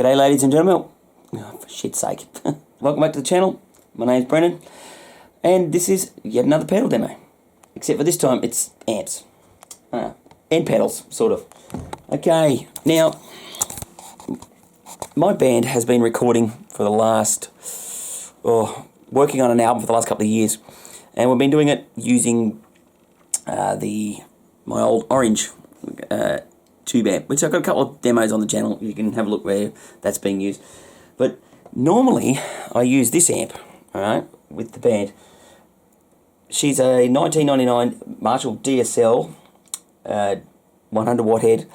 G'day ladies and gentlemen, oh, for shit's sake. Welcome back to the channel. My name's Brennan, and this is yet another pedal demo. Except for this time it's amps. And pedals, sort of. Okay, now, my band has been recording for the last, working on an album for the last couple of years, and we've been doing it using my old orange tube amp, which I've got a couple of demos on the channel. You can have a look where that's being used. But normally I use this amp, alright, with the band. She's a 1999 Marshall DSL 100 watt head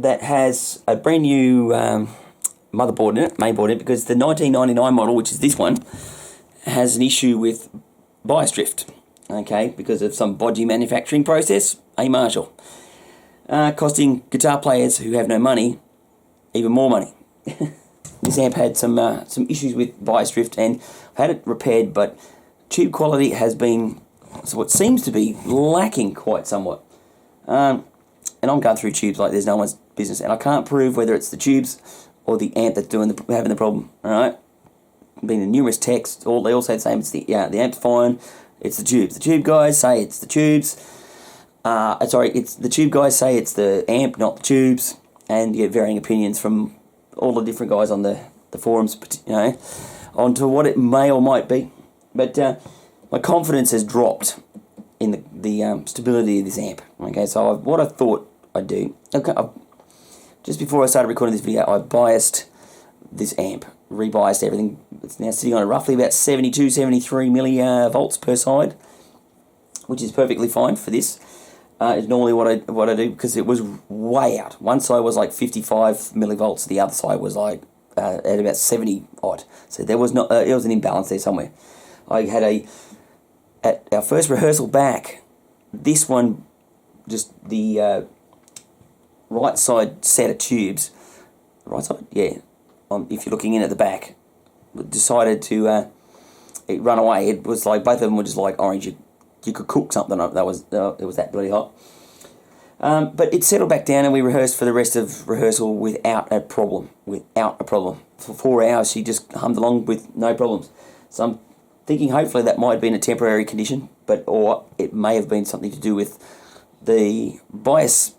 that has a brand new motherboard in it, mainboard in it, because the 1999 model, which is this one, has an issue with bias drift, okay, because of some bodgy manufacturing process, a Marshall. Costing guitar players who have no money even more money. This amp had some issues with bias drift, and I had it repaired, but tube quality has been what seems to be lacking quite somewhat. And I'm going through tubes like there's no one's business, and I can't prove whether it's the tubes or the amp that's having the problem. All right, been in numerous texts, they all say the same. It's the amp's fine. It's the tubes. The tube guys say it's the tubes. It's the tube guys say it's the amp, not the tubes, and you get varying opinions from all the different guys on the forums, you know, onto what it may or might be. But my confidence has dropped in the stability of this amp. Okay, so what I thought I'd do, just before I started recording this video, I biased this amp, rebiased everything. It's now sitting on roughly about 72, 73 millivolts per side, which is perfectly fine for this. It's normally what I do, because it was way out. One side was like 55 millivolts, the other side was like at about 70 odd. So there was not it was an imbalance there somewhere. I had at our first rehearsal back, this one, just the right side set of tubes, right side, yeah. If you're looking in at the back, decided to it run away. It was like both of them were just like orange. You could cook something up. It was that bloody hot. But it settled back down, and we rehearsed for the rest of rehearsal without a problem. For 4 hours, she just hummed along with no problems. So I'm thinking hopefully that might have been a temporary condition, or it may have been something to do with the bias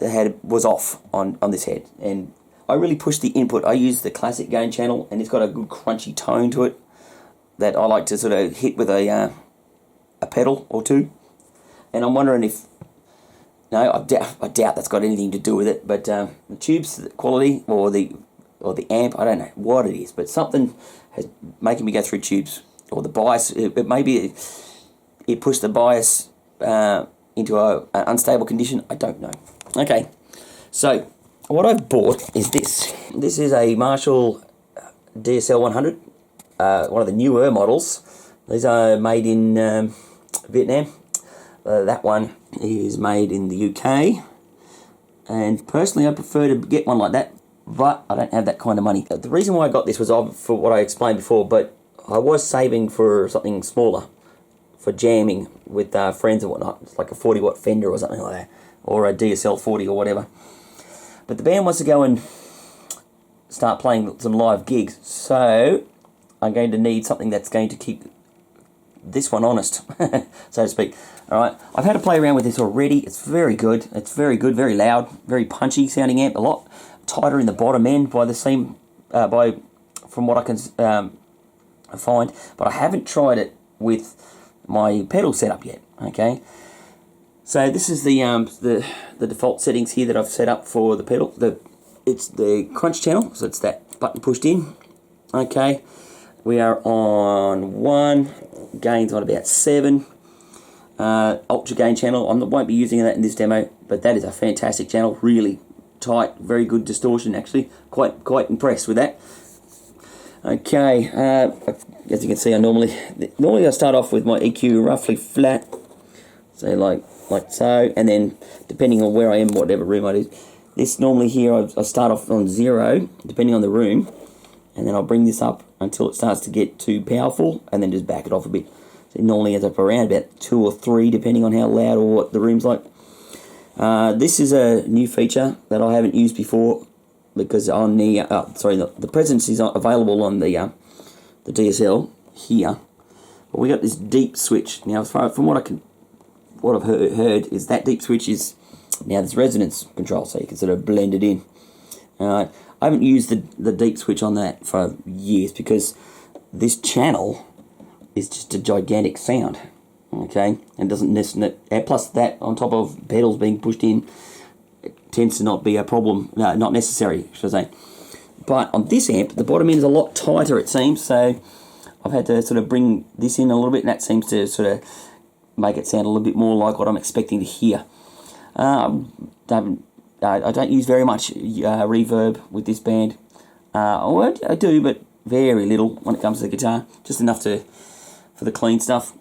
that was off on this head. And I really pushed the input. I used the classic gain channel, and it's got a good crunchy tone to it that I like to sort of hit with a pedal or two. And I'm wondering if, no, I doubt that's got anything to do with it, but the tubes quality or the amp, I don't know what it is, but something has making me go through tubes, or the bias. Maybe it pushed the bias into an unstable condition. I don't know. Okay, so what I've bought is this. This is a Marshall DSL100, one of the newer models. These are made in Vietnam. That one is made in the UK, and personally I prefer to get one like that, but I don't have that kind of money. The reason why I got this was for what I explained before, but I was saving for something smaller for jamming with friends and whatnot. It's like a 40 watt Fender or something like that, or a DSL 40 or whatever. But the band wants to go and start playing some live gigs, so I'm going to need something that's going to keep this one honest, so to speak. Alright, I've had to play around with this already. It's very good. It's very good, very loud, very punchy sounding amp, a lot tighter in the bottom end from what I can find. But I haven't tried it with my pedal setup yet. Okay, so this is the default settings here that I've set up for the pedal. It's the crunch channel, so it's that button pushed in. Okay, we are on 1. Gain's on about 7. Ultra gain channel. I won't be using that in this demo, but that is a fantastic channel. Really tight, very good distortion. Actually, quite impressed with that. Okay, as you can see, I normally I start off with my EQ roughly flat, so like so, and then depending on where I am, whatever room I do. This normally here I start off on 0, depending on the room, and then I'll bring this up until it starts to get too powerful, and then just back it off a bit. So it normally ends up around about 2 or 3, depending on how loud or what the room's like. This is a new feature that I haven't used before, because on the the presence is not available on the DSL here, but we got this deep switch. Now, as far from what I've heard is that deep switch is now this resonance control, so you can sort of blend it in. Alright, I haven't used the deep switch on that for years because this channel is just a gigantic sound. Okay, and doesn't necessarily, and plus that on top of pedals being pushed in, it tends to not be a problem, no, not necessary, should I say. But on this amp, the bottom end is a lot tighter, it seems, so I've had to sort of bring this in a little bit, and that seems to sort of make it sound a little bit more like what I'm expecting to hear. I don't use very much reverb with this band. I do, but very little when it comes to the guitar, just enough for the clean stuff.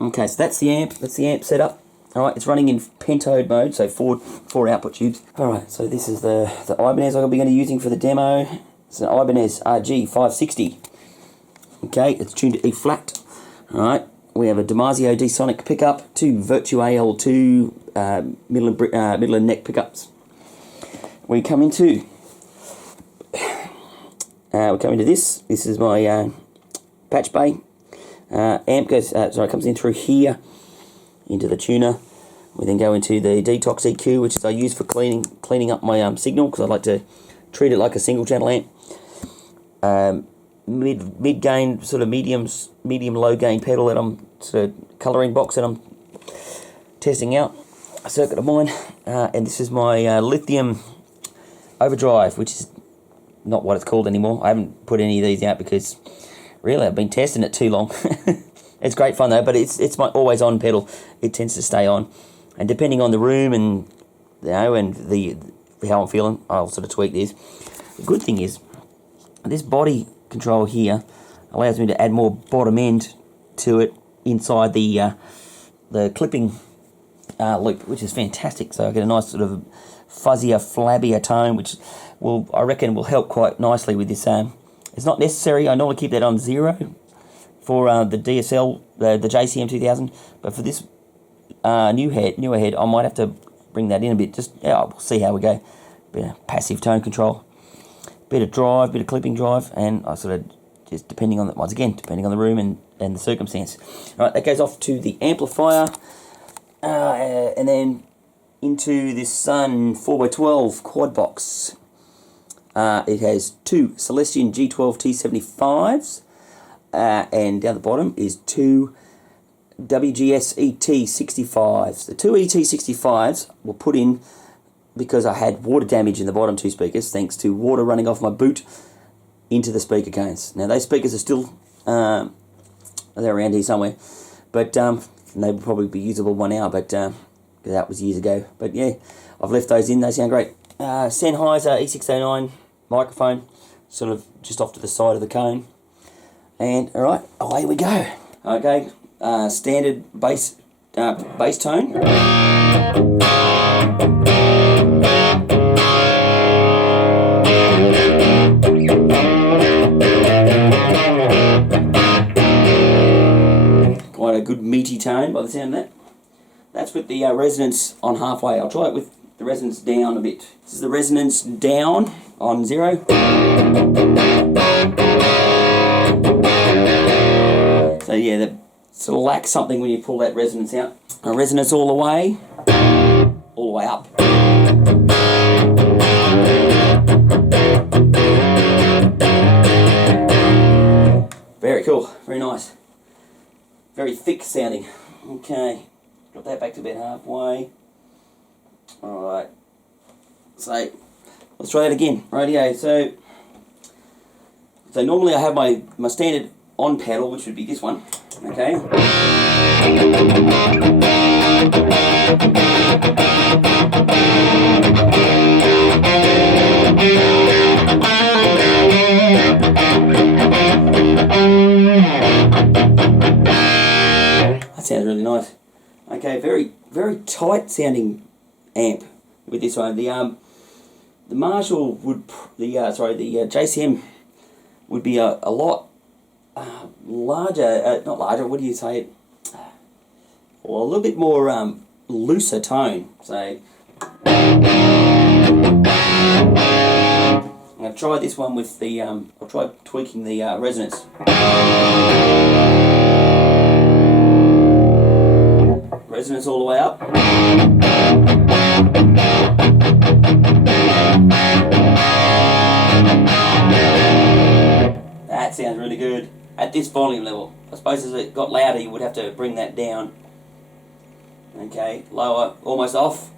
Okay, so that's the amp. That's the amp setup. All right, it's running in pentode mode, so four output tubes. All right, so this is the Ibanez I'm going to be using for the demo. It's an Ibanez RG560. Okay, it's tuned to E flat. All right, we have a Damasio D-Sonic pickup, two Virtual 2 middle and neck pickups. We come into this. This is my patch bay. Amp comes in through here into the tuner. We then go into the detox EQ, which is I use for cleaning up my signal, because I like to treat it like a single channel amp. Mid gain, sort of medium low gain pedal that I'm sort of colouring box that I'm testing out, a circuit of mine, and this is my lithium overdrive, which is not what it's called anymore. I haven't put any of these out because really I've been testing it too long. It's great fun though, but it's my always on pedal. It tends to stay on, and depending on the room and and the how I'm feeling, I'll sort of tweak this. The good thing is this body control here allows me to add more bottom end to it inside the clipping loop, which is fantastic. So I get a nice sort of fuzzier, flabbier tone, which I reckon will help quite nicely with this. It's not necessary. I normally keep that on 0 for the DSL, the JCM2000, but for this newer head, I might have to bring that in a bit. We'll see how we go. Bit of passive tone control, bit of drive, bit of clipping drive, and I sort of just depending on the room and the circumstance. All right, that goes off to the amplifier, and then into this Sun 4x12 quad box. It has two Celestion G12 T75s, and down the bottom is two WGS ET65s. The two ET65s were put in because I had water damage in the bottom two speakers, thanks to water running off my boot into the speaker cones. Now those speakers are still they're around here somewhere, but they will probably be usable by now. But that was years ago. But yeah, I've left those in. They sound great. Sennheiser E609 microphone, sort of just off to the side of the cone. And all right, away we go. Okay, standard bass tone. Quite a good meaty tone by the sound of that. That's with the resonance on halfway. I'll try it with the resonance down a bit. This is the resonance down on 0. So yeah, that sort of lacks something when you pull that resonance out. A resonance all the way up. Very cool, very nice. Very thick sounding. Okay, got that back to about halfway. Alright, so let's try that again. Rightio, so normally I have my standard on pedal, which would be this one. Okay. That sounds really nice. Okay, very very tight sounding amp with this one. The Marshall would the JCM would be a lot larger, not larger. What do you say? Well, a little bit more looser tone. So going to try this one with the, I'll try tweaking the resonance. Resonance all the way up. That sounds really good at this volume level. I suppose as it got louder you would have to bring that down. Okay, lower, almost off.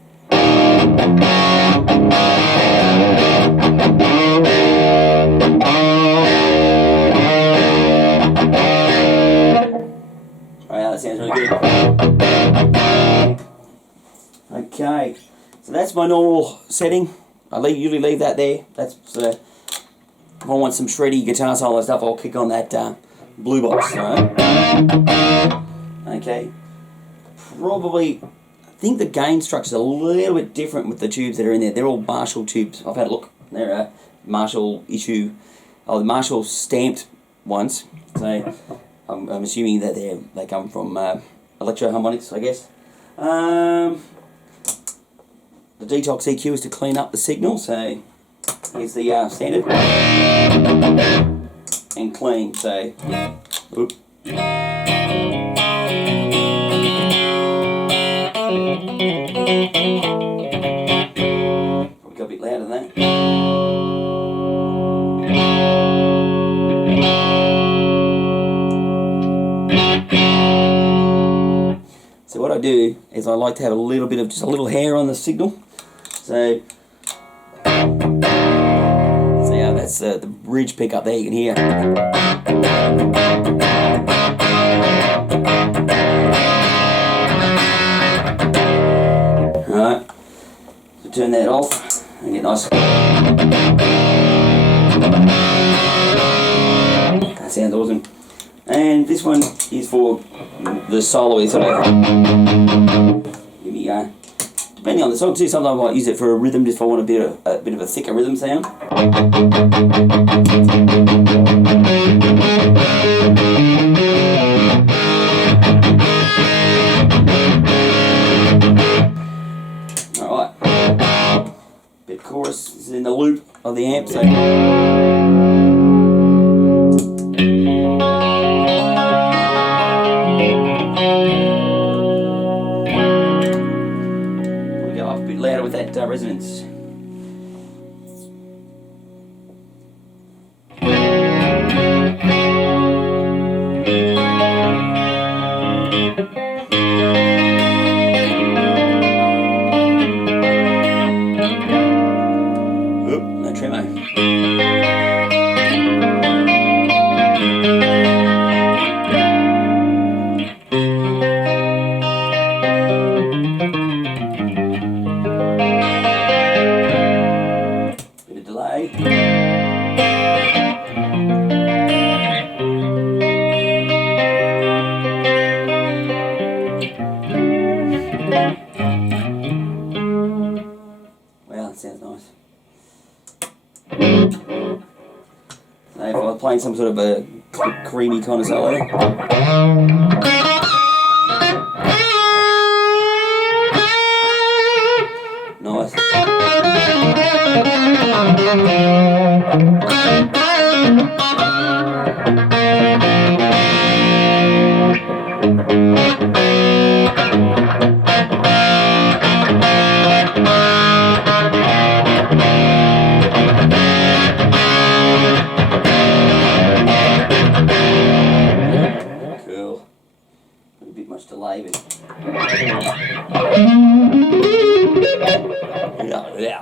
Wow, that sounds really good. Okay, so that's my normal setting. I usually leave that there. That's if I want some shreddy guitar solo stuff, I'll kick on that blue box. Right? Okay, probably. I think the gain structure is a little bit different with the tubes that are in there. They're all Marshall tubes. I've had a look. They're a Marshall issue. Oh, the Marshall stamped ones. So I'm assuming that they come from Electro Harmonics, I guess. The detox EQ is to clean up the signal. So here's the standard and clean. So, oop. Probably got a bit louder than that. So what I do is I like to have a little bit of just a little hair on the signal. So yeah, that's the bridge pickup there. You can hear. Alright, so turn that off and get nice. That sounds awesome. And this one is for the soloist. Here we go. Depending on the song too, sometimes I might use it for a rhythm just if I want a bit of a thicker rhythm sound. Alright. Bit of chorus is in the loop of the amp, so with that resonance. Oop, no tremor. Wow, that sounds nice. Now if I was playing some sort of a creamy kind of solo. Nice. Cool. A bit much delay, but yeah.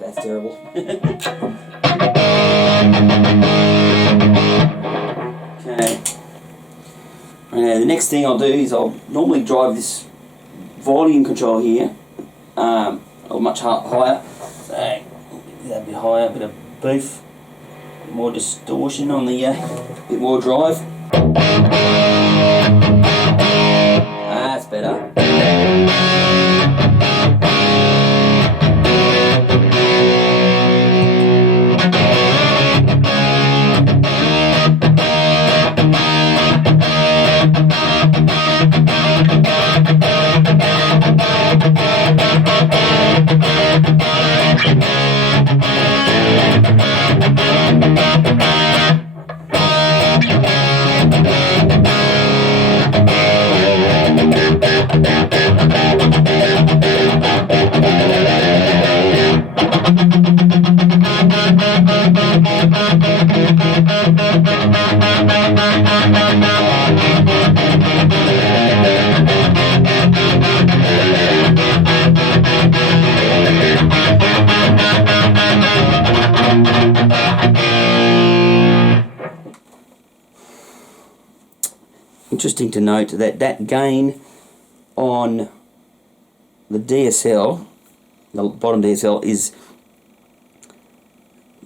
That's terrible. Okay. The next thing I'll do is I'll normally drive this volume control here, or much higher. So that a bit higher, a bit of beef, a bit more distortion on the bit more drive. That's better. interesting to note that that gain on the DSL, the bottom DSL,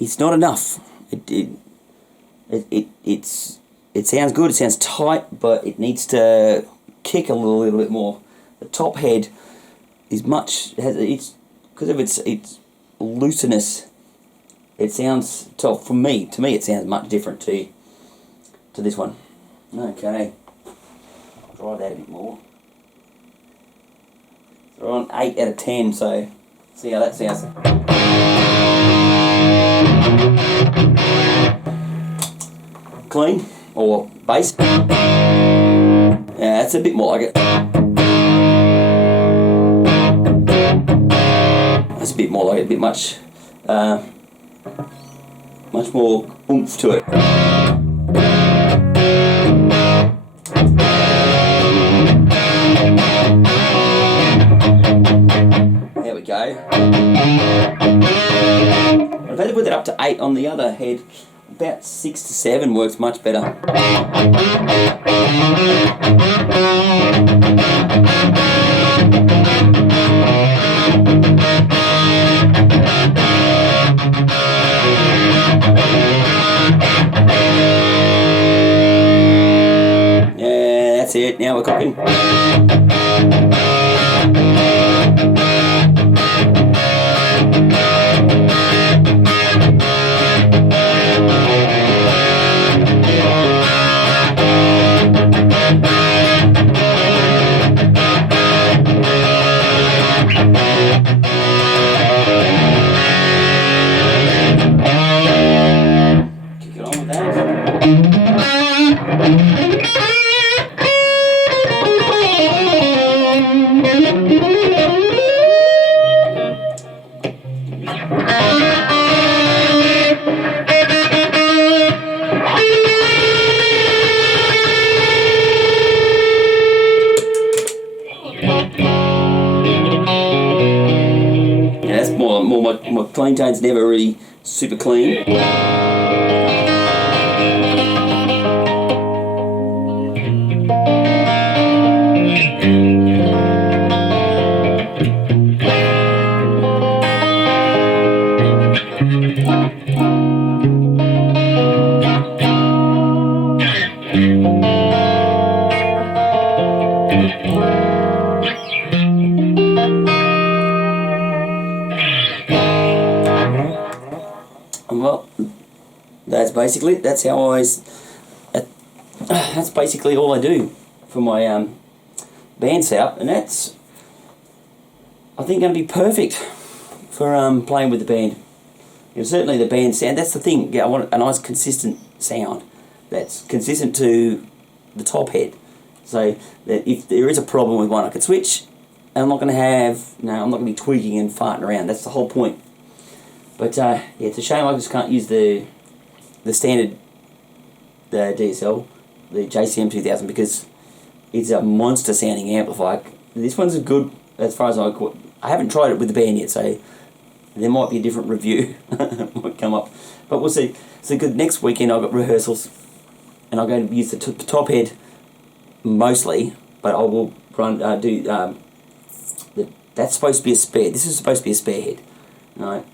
it's not enough. It sounds good, it sounds tight, but it needs to kick a little bit more. The top head is it's because of its looseness. It sounds tough to me. It sounds much different to this one. Okay, I'll drive that a bit more. So we're on 8 out of 10. So see how that sounds. Clean or bass. Yeah, that's a bit more like it. That's a bit more like it, a bit much more oomph to it. There we go. I've had to put that up to 8 on the other head. About 6 to 7 works much better. Yeah, that's it. Now we're cooking. My clean tone's never really super clean. Well, that's basically it. That's basically all I do for my band setup, and that's, I think, going to be perfect for playing with the band. Certainly the band sound, that's the thing. Yeah, I want a nice consistent sound that's consistent to the top head, so that if there is a problem with one, I can switch, and I'm not going to be tweaking and farting around. That's the whole point. But yeah, it's a shame I just can't use the standard DSL, the JCM2000, because it's a monster sounding amplifier. This one's good as far as I haven't tried it with the band yet, so there might be a different review might come up, but we'll see. So good, next weekend I've got rehearsals, and I'm going to use the top head mostly, but I will do that's supposed to be a spare. This is supposed to be a spare head, right?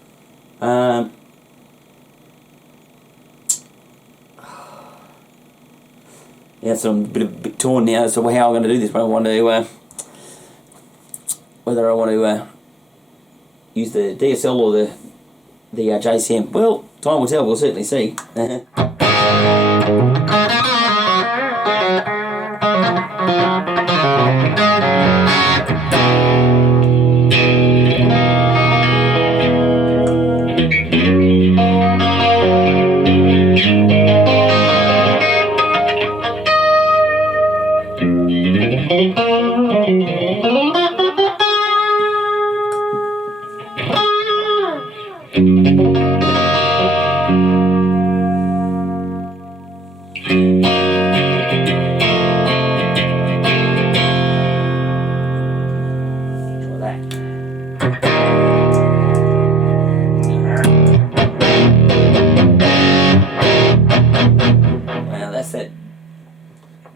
Yeah, so I'm a bit torn now. So how I'm going to do this? But I want to whether I want to use the DSL or the JCM. Well, time will tell. We'll certainly see.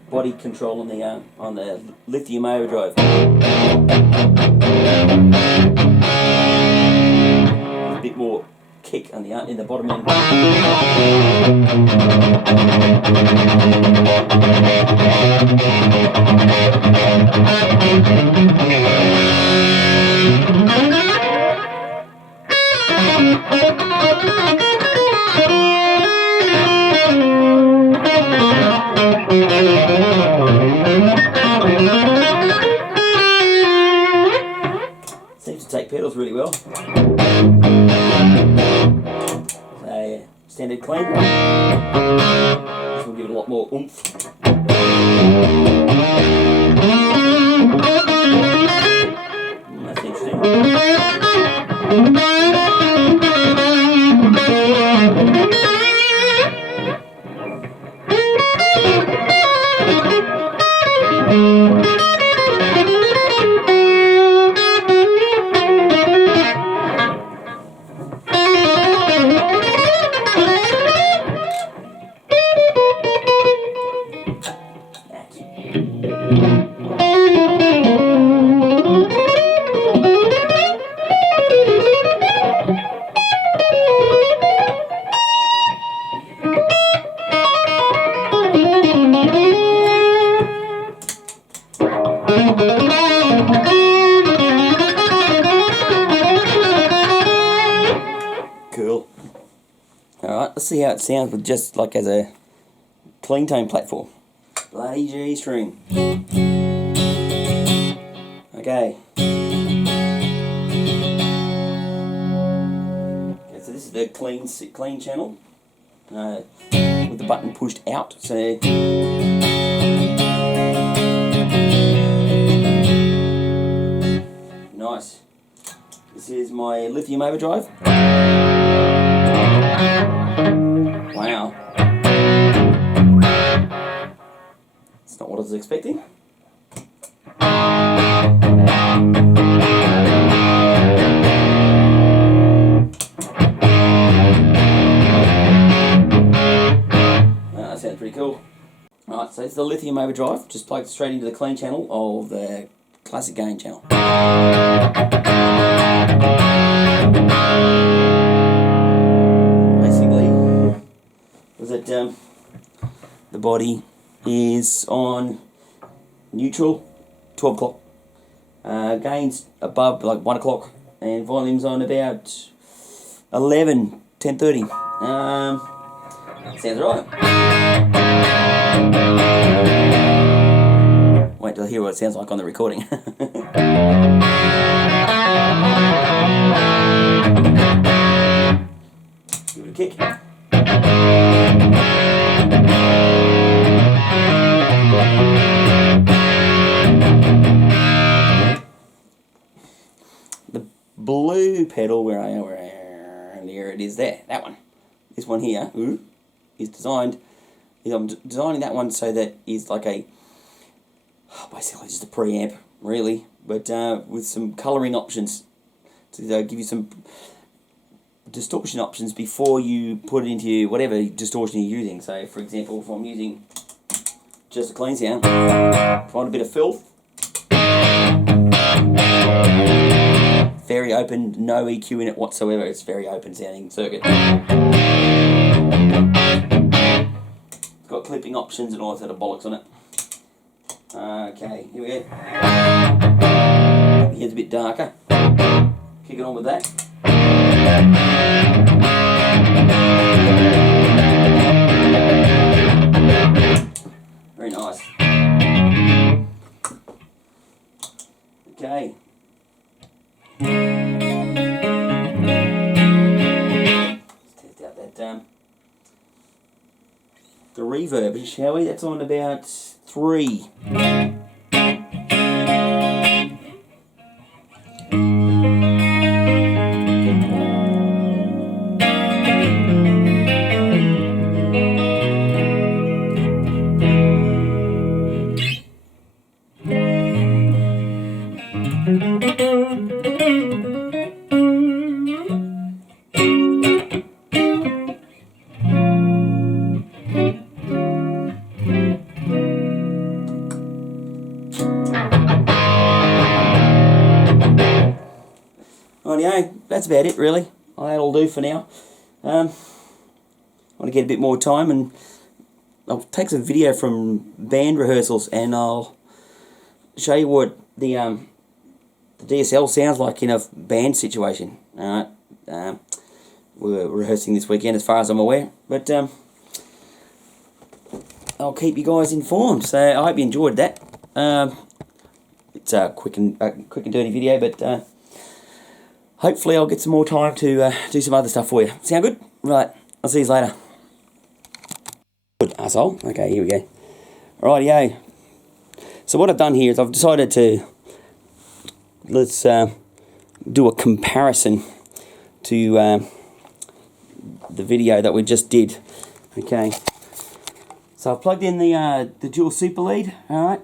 Body control control on the lithium overdrive. A bit more kick on in the bottom end. Seems to take pedals really well. So, standard clean. This will give it a lot more oomph. That's interesting. Cool. Alright, let's see how it sounds with just like as a clean tone platform. Bloody G string. Okay. So this is the clean channel with the button pushed out. So nice. This is my lithium overdrive. Wow. It's not what I was expecting. That sounds pretty cool. Alright, so it's the lithium overdrive, just plugged straight into the clean channel of the classic gain channel. Basically, was that the body is on neutral, 12 o'clock. Gains above like 1 o'clock, and volume's on about 11, 10:30. Sounds right. Wait till I hear what it sounds like on the recording. Give it a kick. The blue pedal, where there it is there, that one. This one here, is designed, I'm designing that one so that it's like a, basically just a preamp, really, but with some colouring options to give you some distortion options before you put it into whatever distortion you're using. So, for example, if I'm using just a clean sound, find a bit of filth, very open, no EQ in it whatsoever, it's very open sounding circuit. It's got clipping options and all that sort of bollocks on it. Okay, here we go. Here's a bit darker. Kick it on with that. Very nice. Okay. Let's test out that the reverb, shall we? That's on about 3. Rightio, that's about it really. That'll do for now. I want to get a bit more time, and I'll take some video from band rehearsals, and I'll show you what the DSL sounds like in a band situation. Alright, we're rehearsing this weekend as far as I'm aware, but I'll keep you guys informed. So I hope you enjoyed that. It's a quick and dirty video, but hopefully I'll get some more time to do some other stuff for you. Sound good? Right, I'll see you later. Good, asshole. Okay, here we go. Rightio. So what I've done here is I've decided to let's do a comparison to the video that we just did. Okay. So I've plugged in the dual super lead. All right.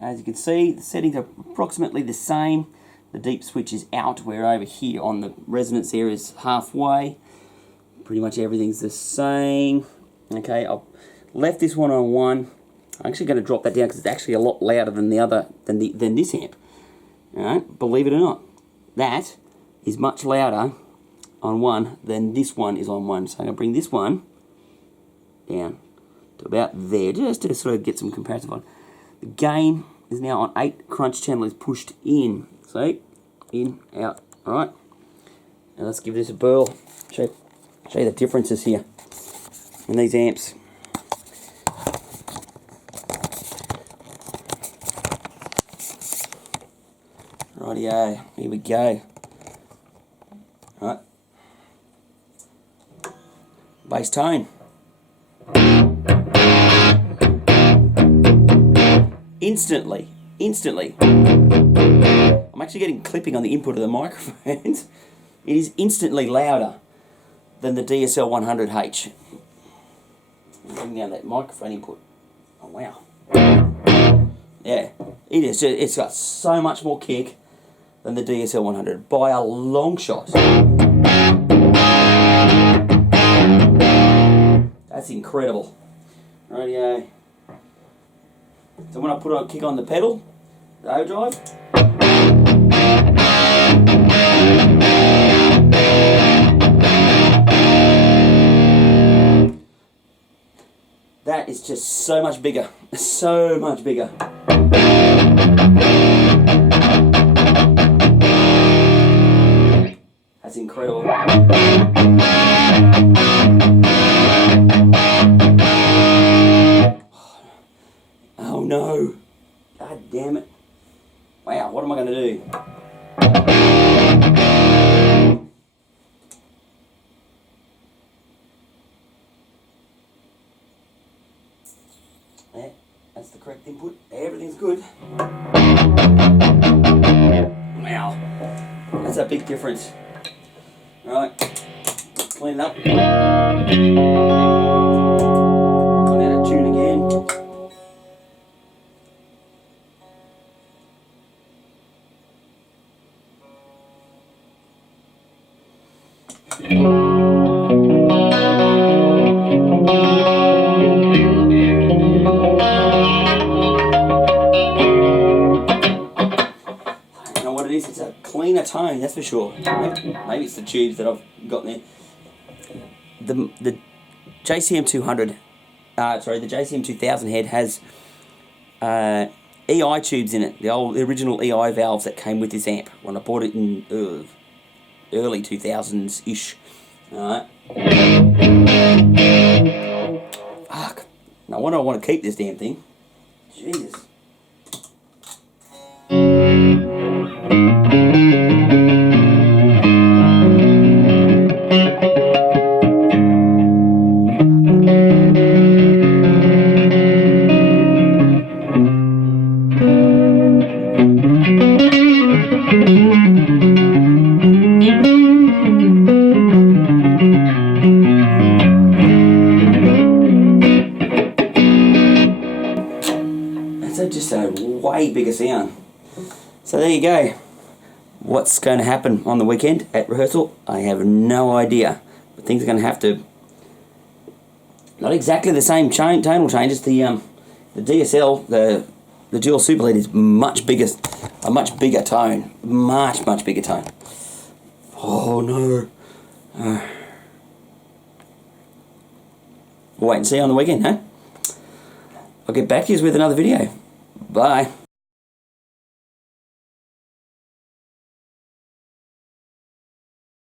As you can see, the settings are approximately the same. The deep switch is out. We're over here on the resonance area is halfway. Pretty much everything's the same. Okay, I've left this one on 1. I'm actually going to drop that down because it's actually a lot louder than than this amp. All right, believe it or not, that is much louder on 1 than this one is on 1. So I'm going to bring this one down to about there, just to sort of get some comparison on. The gain is now on 8. Crunch channel is pushed in. See? In, out. Alright. Now let's give this a burl. Show you the differences here in these amps. Rightio. Here we go. Alright. Bass tone. Instantly. I'm actually getting clipping on the input of the microphones. It is instantly louder than the DSL100H. Bring down that microphone input. Oh wow. Yeah, it is. It's got so much more kick than the DSL100 by a long shot. That's incredible. Rightio. So when I put on kick on the pedal, the overdrive, that is just so much bigger. So much bigger. That's incredible. Oh no. God damn it. Wow, what am I going to do? Yeah, that's the correct input. Everything's good. Wow. That's a big difference. Alright. Clean it up. Clean out of tune again. It's a cleaner tone, that's for sure. Maybe it's the tubes that I've got there. The JCM200, the JCM2000 head has EI tubes in it. The original EI valves that came with this amp when I bought it in early 2000s-ish. Alright. Fuck. No wonder I want to keep this damn thing. Jesus. That's just a way bigger sound. So there you go. What's going to happen on the weekend at rehearsal? I have no idea. But things are going to have to... Not exactly the same tonal changes. The DSL, the dual super lead is much bigger, a much bigger tone. Much bigger tone. Oh no. We'll wait and see on the weekend, huh? I'll get back to you with another video. Bye.